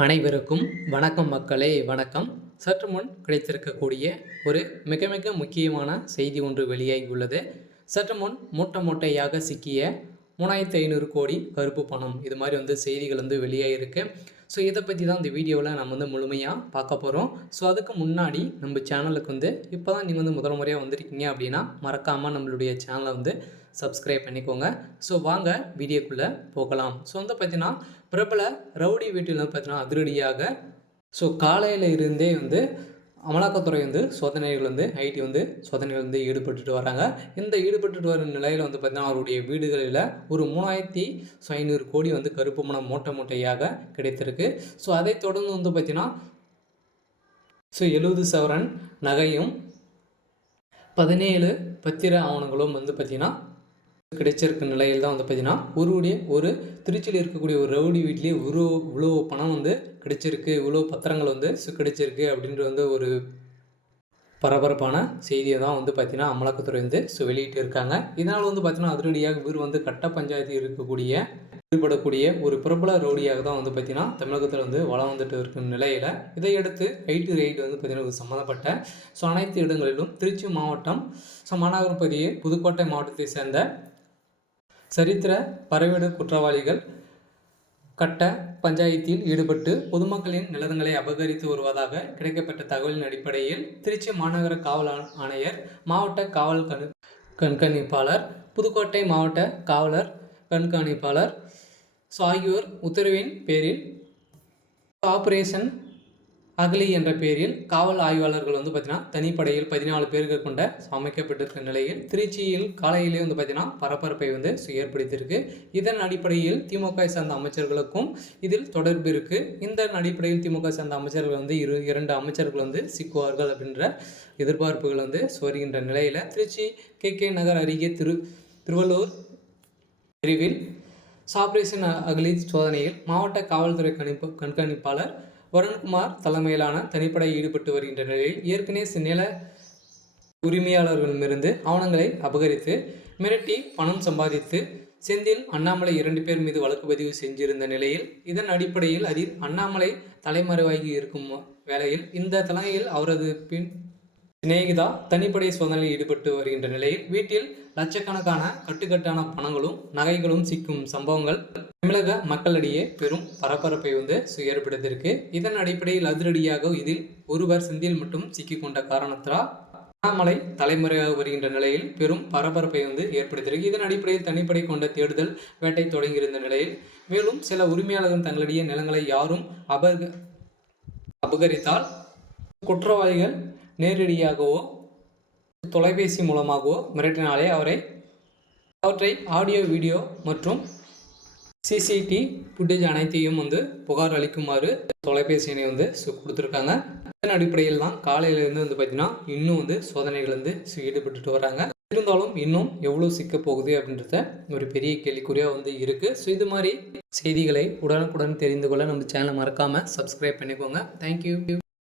அனைவருக்கும் வணக்கம் மக்களே, வணக்கம். சற்று முன் கிடைத்திருக்கக்கூடிய ஒரு மிக மிக முக்கியமான செய்தி ஒன்று வெளியாகி உள்ளது. சற்று முன் மூட்டை மூட்டையாக சிக்கிய 3500 கோடி கருப்பு பணம், இது மாதிரி செய்திகள் வெளியாகிருக்கு. ஸோ இதை பற்றி தான் இந்த வீடியோவில் நம்ம முழுமையாக பார்க்க போகிறோம். ஸோ அதுக்கு முன்னாடி நம்ம சேனலுக்கு இப்போ தான் நீங்கள் முதல் முறையாக வந்திருக்கீங்க அப்படின்னா மறக்காமல் நம்மளுடைய சேனலை சப்ஸ்கிரைப் பண்ணிக்கோங்க. ஸோ வாங்க வீடியோக்குள்ளே போகலாம். ஸோ பார்த்தீங்கன்னா பிரபல ரவுடி வீட்டில் பார்த்தீங்கன்னா அதிரடியாக காலையில் இருந்தே அமலாக்கத்துறை சோதனைகள் ஐடி சோதனைகள் ஈடுபட்டுட்டு வராங்க. இந்த ஈடுபட்டுட்டு வர நிலையில் பார்த்தீங்கன்னா அவருடைய வீடுகளில் ஒரு 3500 கோடி கருப்பு பணம் மூட்டை மூட்டையாக கிடைத்திருக்கு. ஸோ அதை தொடர்ந்து பார்த்தீங்கன்னா 70 சவரன் நகையும் 17 பத்திர ஆவணங்களும் பார்த்தீங்கன்னா கிடைச்சிருக்க நிலையில் தான் பார்த்தீங்கன்னா ஒரு திருச்சியில் இருக்கக்கூடிய ஒரு ரவுடி வீட்லேயே இவ்வளோ பணம் கிடைச்சிருக்கு, இவ்வளோ பத்திரங்கள் கிடைச்சிருக்கு அப்படின்ற ஒரு பரபரப்பான செய்தியை தான் பார்த்தீங்கன்னா அமலாக்கத்துறை வெளியிட்டு இருக்காங்க. இதனால் பார்த்தீங்கன்னா அதிரடியாக இவர் கட்ட பஞ்சாயத்து இருக்கக்கூடிய ஈடுபடக்கூடிய ஒரு பிரபல ரவுடியாக தான் பார்த்தீங்கன்னா தமிழகத்தில் வளம் வந்துட்டு இருக்கும் நிலையில் இதையடுத்து ஐடி ரைடு பார்த்தீங்கன்னா சம்மந்தப்பட்ட அனைத்து இடங்களிலும் திருச்சி மாவட்டம் மாநகரம் பகுதியை புதுக்கோட்டை மாவட்டத்தை சேர்ந்த சரித்திர பறைவேடு குற்றவாளிகள் கட்ட பஞ்சாயத்தில் ஈடுபட்டு பொதுமக்களின் நிலங்களை அபகரித்து வருவதாக கிடைக்கப்பட்ட தகவலின் அடிப்படையில் திருச்சி மாநகர காவல் ஆணையர், மாவட்ட காவல் கண்காணிப்பாளர், புதுக்கோட்டை மாவட்ட காவலர் கண்காணிப்பாளர் ஆகியோர் உத்தரவின் பேரில் ஆபரேஷன் அகலி என்ற பெயரில் காவல் ஆய்வாளர்கள் பார்த்தீங்கன்னா தனிப்படையில் 14 பேர்கள் கொண்ட அமைக்கப்பட்டிருக்க நிலையில் திருச்சியில் காலையிலே பார்த்தீங்கன்னா பரபரப்பை ஏற்படுத்தியிருக்கு. இதன் அடிப்படையில் திமுக சார்ந்த அமைச்சர்களுக்கும் இதில் தொடர்பு இருக்கு. இந்த அடிப்படையில் திமுக சார்ந்த அமைச்சர்கள் இரண்டு அமைச்சர்கள் சிக்குவார்கள் அப்படின்ற எதிர்பார்ப்புகள் வருகின்ற நிலையில் திருச்சி கே நகர் அருகே திருவள்ளூர் பிரிவில் ஆபரேஷன் அகலி சோதனையில் மாவட்ட காவல்துறை கண்காணிப்பாளர் வருண்குமார் தலைமையிலான தனிப்படை ஈடுபட்டு வருகின்ற நிலையில் ஏற்கனவே நில உரிமையாளர்களிடமிருந்து ஆவணங்களை அபகரித்து மிரட்டி பணம் சம்பாதித்து செந்தில், அண்ணாமலை 2 பேர் மீது வழக்கு பதிவு செஞ்சிருந்த நிலையில் இதன் அடிப்படையில் அதில் அண்ணாமலை தலைமறைவாகி இருக்கும் வேளையில் இந்த தலைமையில் அவரது சிநேகிதா தனிப்படை சோதனையில் ஈடுபட்டு வருகின்ற நிலையில் வீட்டில் லட்சக்கணக்கான கட்டுக்கட்டான பணங்களும் நகைகளும் சிக்கும் சம்பவங்கள் தமிழக மக்களிடையே பெரும் பரபரப்பை ஏற்படுத்தியிருக்கு. இதன் அடிப்படையில் அதிரடியாக இதில் ஒருவர் செந்தில் மட்டும் சிக்கிக்கொண்ட காரணத்தால் அண்ணாமலை தலைமுறையாக வருகின்ற நிலையில் பெரும் பரபரப்பை ஏற்படுத்தியிருக்கு. இதன் அடிப்படையில் தனிப்படை கொண்ட தேடுதல் வேட்டை தொடங்கியிருந்த நிலையில் மேலும் சில உரிமையாளர்கள் தங்களுடைய நிலங்களை யாரும் அபகரித்தால் குற்றவாளிகள் நேரடியாகவோ தொலைபேசி மூலமாகவோ மிரட்டினாலே அவற்றை ஆடியோ, வீடியோ மற்றும் சிசிடிவி ஃபுட்டேஜ் அனைத்தையும் புகார் அளிக்குமாறு தொலைபேசி எண்ணை கொடுத்துருக்காங்க. இதன் அடிப்படையில் தான் காலையிலேருந்து பார்த்தீங்கன்னா இன்னும் சோதனைகள் ஈடுபட்டுட்டு வராங்க. இருந்தாலும் இன்னும் எவ்வளோ சிக்க போகுது அப்படின்றத ஒரு பெரிய கேள்விக்குறியாக இருக்குது. ஸோ இது மாதிரி செய்திகளை உடனுக்குடன் தெரிந்து கொள்ள நம்ம சேனலை மறக்காமல் சப்ஸ்கிரைப் பண்ணிக்கோங்க. தேங்க்யூ.